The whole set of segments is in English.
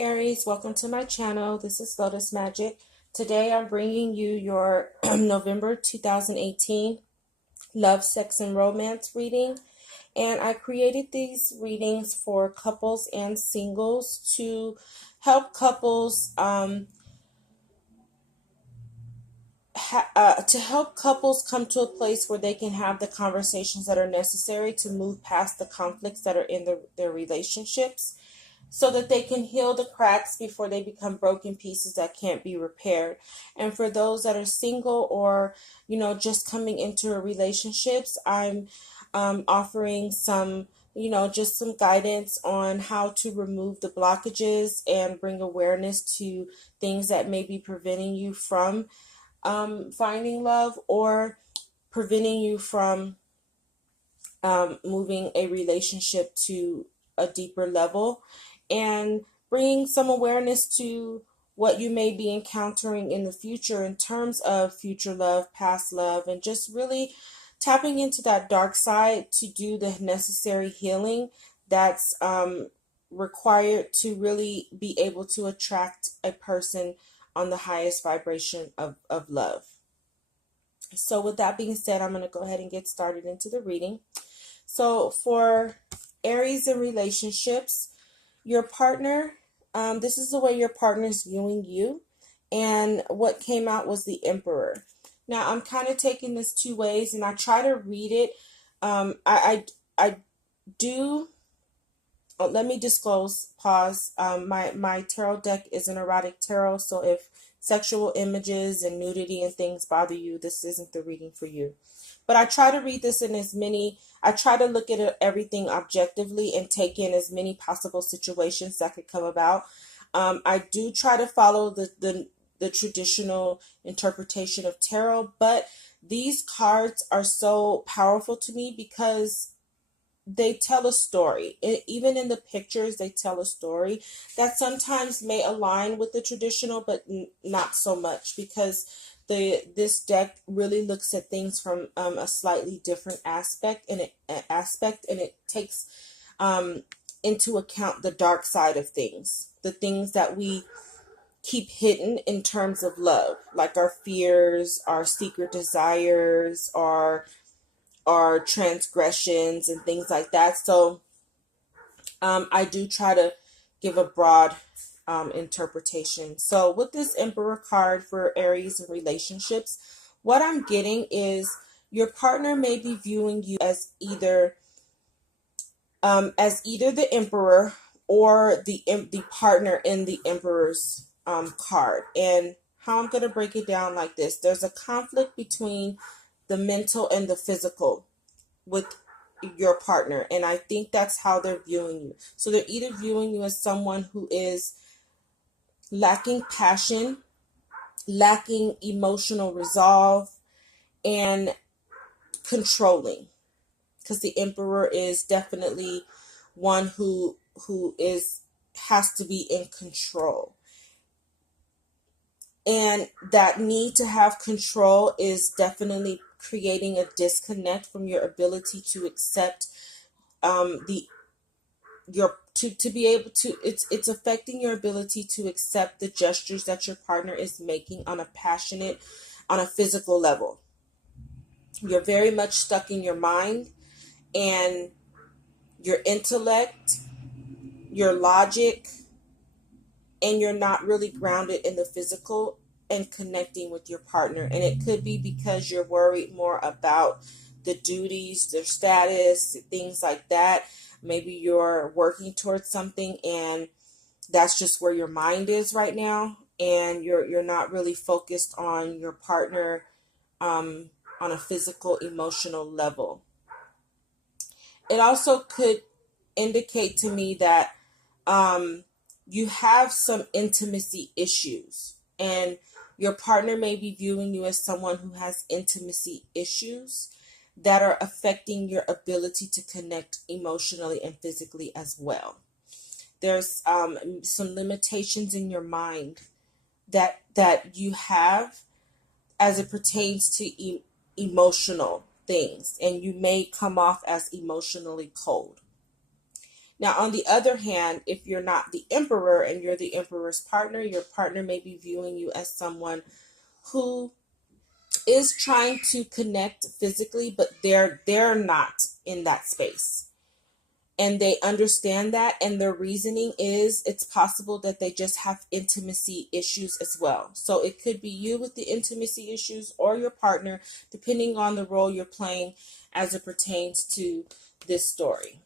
Aries, welcome to my channel. This is Lotus Magic. Today I'm bringing you your November 2018 Love, Sex, and Romance reading. And I created these readings for couples and singles to help couples come to a place where they can have the conversations that are necessary to move past the conflicts that are in their relationships, so that they can heal the cracks before they become broken pieces that can't be repaired. And for those that are single or, just coming into relationships, I'm offering some, just some guidance on how to remove the blockages and bring awareness to things that may be preventing you from finding love or preventing you from moving a relationship to a deeper level, and bringing some awareness to what you may be encountering in the future in terms of future love, past love, and just really tapping into that dark side to do the necessary healing that's required to really be able to attract a person on the highest vibration of love. So with that being said, I'm going to go ahead and get started into the reading. So for Aries in relationships, your partner, this is the way your partner is viewing you. And what came out was the Emperor. Now, I'm kind of taking this two ways, and I try to read it. I do, let me disclose, pause. My tarot deck is an erotic tarot, so if sexual images and nudity and things bother you, this isn't the reading for you. But I try to read this in I try to look at everything objectively and take in as many possible situations that could come about. I do try to follow the traditional interpretation of tarot, but these cards are so powerful to me because they tell a story. Even in the pictures, they tell a story that sometimes may align with the traditional, but not so much, because this deck really looks at things from a slightly different aspect, and it takes into account the dark side of things, the things that we keep hidden in terms of love, like our fears, our secret desires, our transgressions and things like that. So I do try to give a broad interpretation. So with this Emperor card for Aries and relationships, what I'm getting is your partner may be viewing you as either the Emperor or the partner in the Emperor's card. And how I'm going to break it down like this: there's a conflict between the mental and the physical with your partner, and I think that's how they're viewing you. So they're either viewing you as someone who is lacking passion, lacking emotional resolve, and controlling, because the Emperor is definitely one who has to be in control. And that need to have control is definitely creating a disconnect from your ability to accept to be able to, it's affecting your ability to accept the gestures that your partner is making on a physical level. You're very much stuck in your mind and your intellect, your logic, and you're not really grounded in the physical and connecting with your partner. And it could be because you're worried more about the duties, their status, things like that. Maybe you're working towards something and that's just where your mind is right now, and you're not really focused on your partner on a physical, emotional level. It also could indicate to me that you have some intimacy issues, and your partner may be viewing you as someone who has intimacy issues that are affecting your ability to connect emotionally and physically as well. There's some limitations in your mind that you have as it pertains to emotional things, and you may come off as emotionally cold. Now, on the other hand, if you're not the emperor and you're the emperor's partner, your partner may be viewing you as someone who is trying to connect physically, but they're not in that space. And they understand that, and their reasoning is it's possible that they just have intimacy issues as well. So it could be you with the intimacy issues or your partner, depending on the role you're playing as it pertains to this story.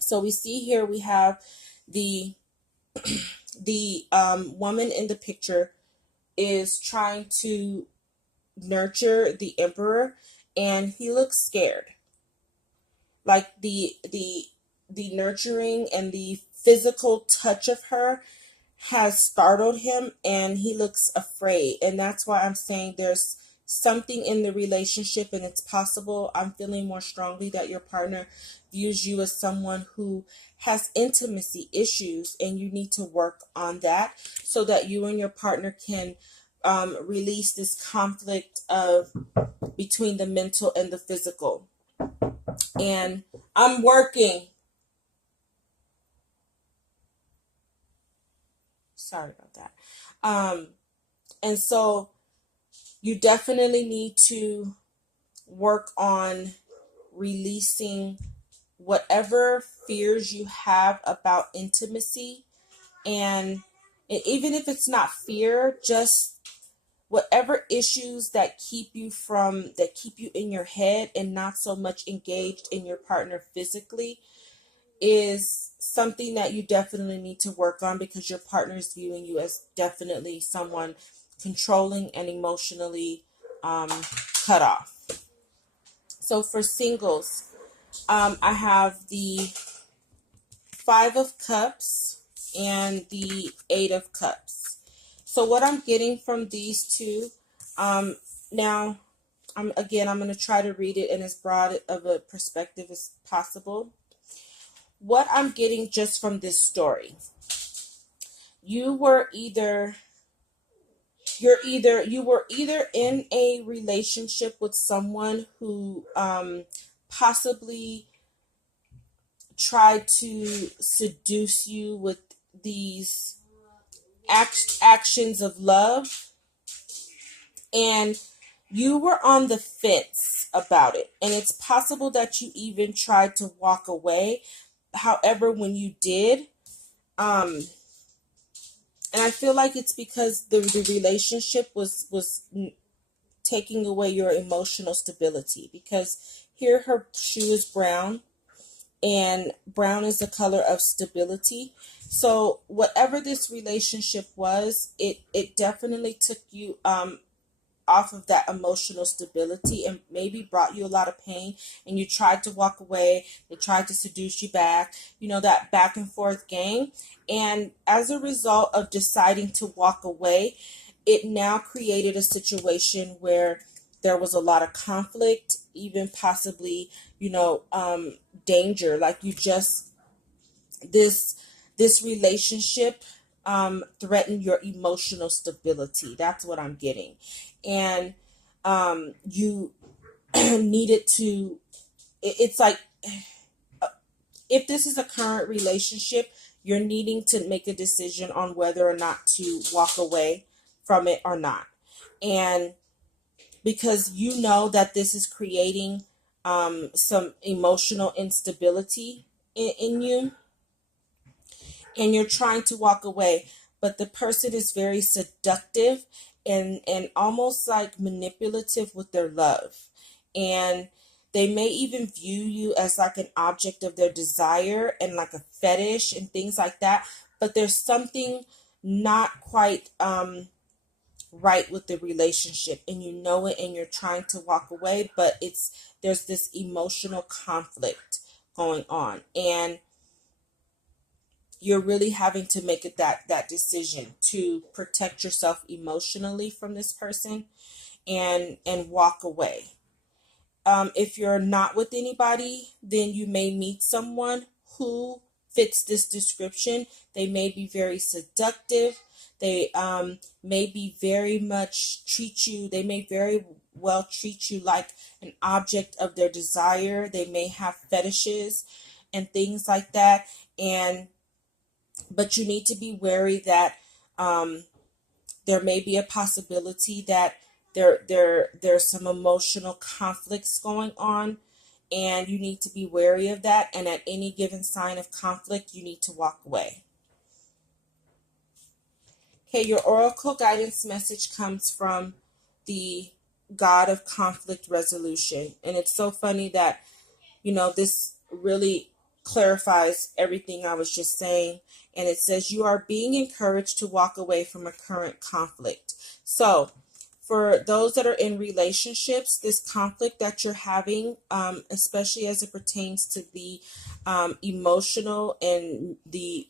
So we see here we have the woman in the picture is trying to nurture the emperor, and he looks scared. Like the nurturing and the physical touch of her has startled him, and he looks afraid. And that's why I'm saying there's something in the relationship, and it's possible, I'm feeling more strongly that your partner views you as someone who has intimacy issues, and you need to work on that so that you and your partner can release this conflict of between the mental and the physical. And I'm working. Sorry about that. And so you definitely need to work on releasing whatever fears you have about intimacy. And even if it's not fear, just whatever issues that keep you in your head and not so much engaged in your partner physically is something that you definitely need to work on, because your partner is viewing you as definitely someone controlling and emotionally cut off. So for singles, I have the 5 of Cups and the 8 of Cups. So what I'm getting from these two, now I'm going to try to read it in as broad of a perspective as possible. What I'm getting just from this story, you were either in a relationship with someone who possibly tried to seduce you with these actions of love, and you were on the fence about it, and it's possible that you even tried to walk away. However, when you did, and I feel like it's because the relationship was taking away your emotional stability, because here her shoe is brown, and brown is the color of stability. So whatever this relationship was, it definitely took you off of that emotional stability and maybe brought you a lot of pain, and you tried to walk away. They tried to seduce you back, that back and forth game. And as a result of deciding to walk away, it now created a situation where there was a lot of conflict, even possibly, danger. Like this relationship threatened your emotional stability. That's what I'm getting. And you needed to, it's like, if this is a current relationship, you're needing to make a decision on whether or not to walk away from it or not. And because you know that this is creating some emotional instability in you, and you're trying to walk away, but the person is very seductive and almost like manipulative with their love. And they may even view you as like an object of their desire and like a fetish and things like that. But there's something not quite right with the relationship, and you know it, and you're trying to walk away, but there's this emotional conflict going on, and you're really having to make it that decision to protect yourself emotionally from this person and walk away. If you're not with anybody, then you may meet someone who fits this description. They may be very seductive. They may be very much they may very well treat you like an object of their desire. They may have fetishes. and things like that. But you need to be wary that there may be a possibility that there's some emotional conflicts going on, and you need to be wary of that. And at any given sign of conflict, you need to walk away. Okay, your oracle guidance message comes from the God of conflict resolution. And it's so funny that, this really clarifies everything I was just saying. And it says you are being encouraged to walk away from a current conflict. So, for those that are in relationships, this conflict that you're having, especially as it pertains to the emotional and the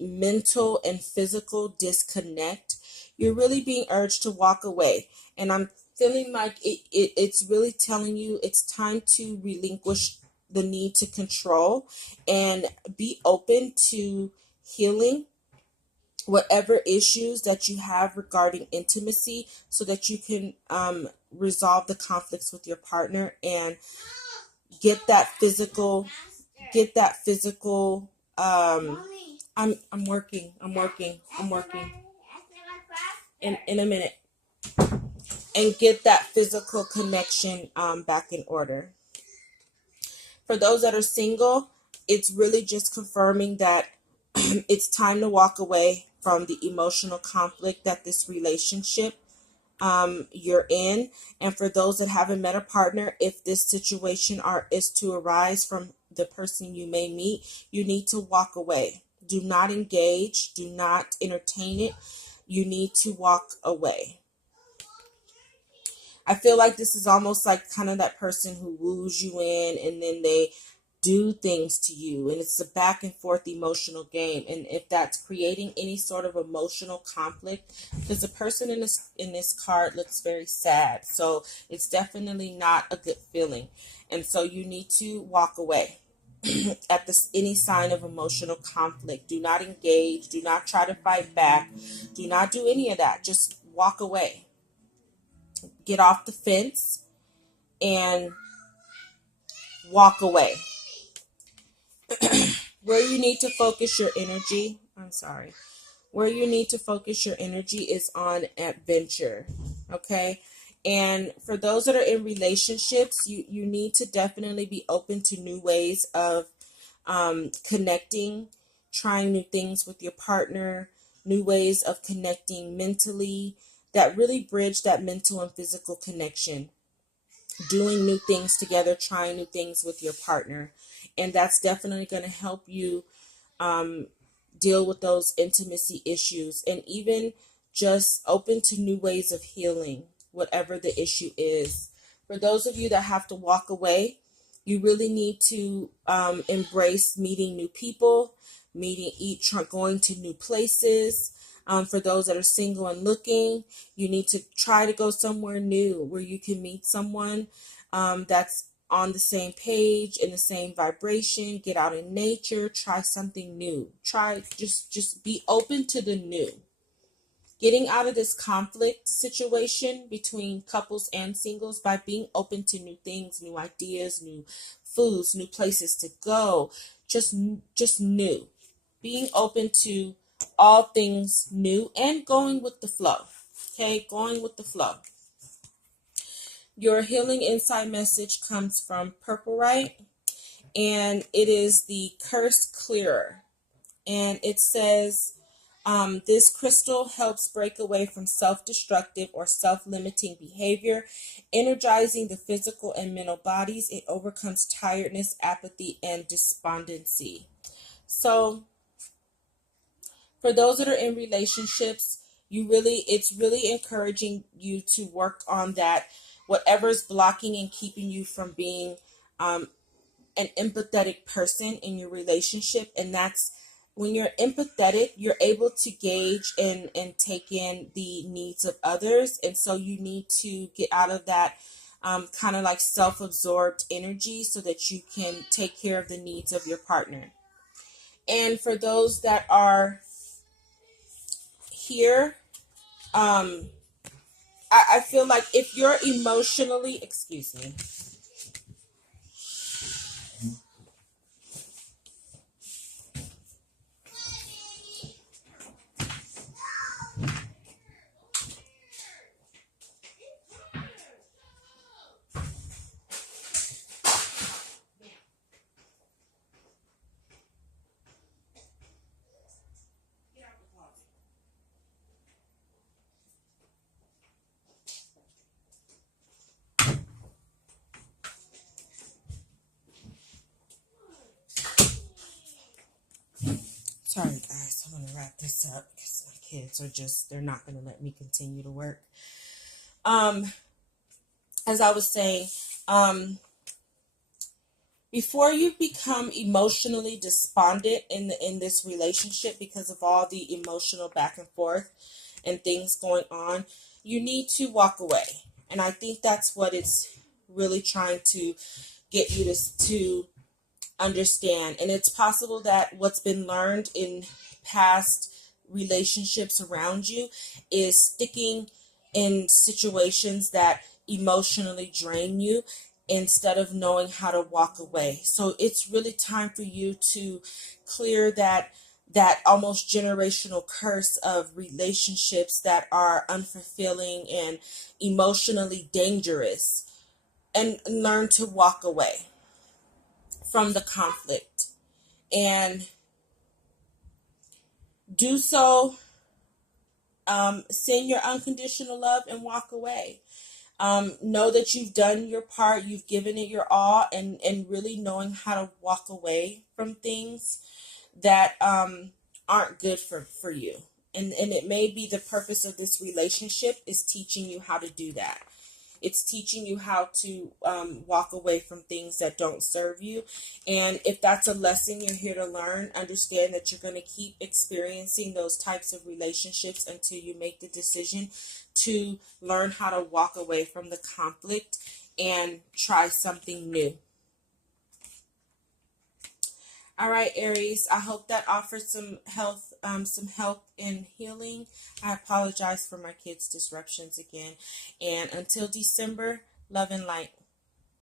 mental and physical disconnect, you're really being urged to walk away. And I'm feeling like it's really telling you it's time to relinquish the need to control and be open to healing whatever issues that you have regarding intimacy, so that you can resolve the conflicts with your partner and get that physical I'm working in a minute, and get that physical connection back in order. For those that are single, it's really just confirming that it's time to walk away from the emotional conflict that this relationship you're in. And for those that haven't met a partner, if this situation is to arise from the person you may meet, you need to walk away. Do not engage. Do not entertain it. You need to walk away. I feel like this is almost like kind of that person who woos you in, and then they do things to you, and it's a back and forth emotional game. And if that's creating any sort of emotional conflict, because the person in this card looks very sad, so it's definitely not a good feeling. And so you need to walk away at any sign of emotional conflict. Do not engage. Do not try to fight back. Do not do any of that. Just walk away. Get off the fence and walk away. Where you need to focus your energy, where you need to focus your energy is on adventure, okay? And for those that are in relationships, you need to definitely be open to new ways of connecting, trying new things with your partner, new ways of connecting mentally that really bridge that mental and physical connection, doing new things together, trying new things with your partner. And that's definitely going to help you deal with those intimacy issues, and even just open to new ways of healing, whatever the issue is. For those of you that have to walk away, you really need to embrace meeting new people, going to new places. For those that are single and looking, you need to try to go somewhere new where you can meet someone that's on the same page, in the same vibration. Get out in nature, try something new. Just be open to the new. Getting out of this conflict situation between couples and singles by being open to new things, new ideas, new foods, new places to go, just new. Being open to all things new and going with the flow. Okay, going with the flow. Your healing insight message comes from Purple, and it is the Curse Clearer. And it says, this crystal helps break away from self-destructive or self-limiting behavior, energizing the physical and mental bodies. It overcomes tiredness, apathy, and despondency. So, for those that are in relationships, it's really encouraging you to work on that, whatever's blocking and keeping you from being an empathetic person in your relationship. And that's when you're empathetic, you're able to gauge and take in the needs of others. And so you need to get out of that kind of like self-absorbed energy so that you can take care of the needs of your partner. And for those that are here, I feel like if you're emotionally, excuse me, Sorry, guys. I'm going to wrap this up because my kids are they're not going to let me continue to work. As I was saying, before you become emotionally despondent in this relationship because of all the emotional back and forth and things going on, you need to walk away. And I think that's what it's really trying to get you to understand. And it's possible that what's been learned in past relationships around you is sticking in situations that emotionally drain you instead of knowing how to walk away. So it's really time for you to clear that almost generational curse of relationships that are unfulfilling and emotionally dangerous, and learn to walk away from the conflict, and do so. Send your unconditional love and walk away. Know that you've done your part, you've given it your all, and really knowing how to walk away from things that aren't good for you. And it may be the purpose of this relationship is teaching you how to do that. It's teaching you how to walk away from things that don't serve you. And if that's a lesson you're here to learn, understand that you're going to keep experiencing those types of relationships until you make the decision to learn how to walk away from the conflict and try something new. All right, Aries, I hope that offers some help in healing. I apologize for my kids' disruptions again. And until December, love and light.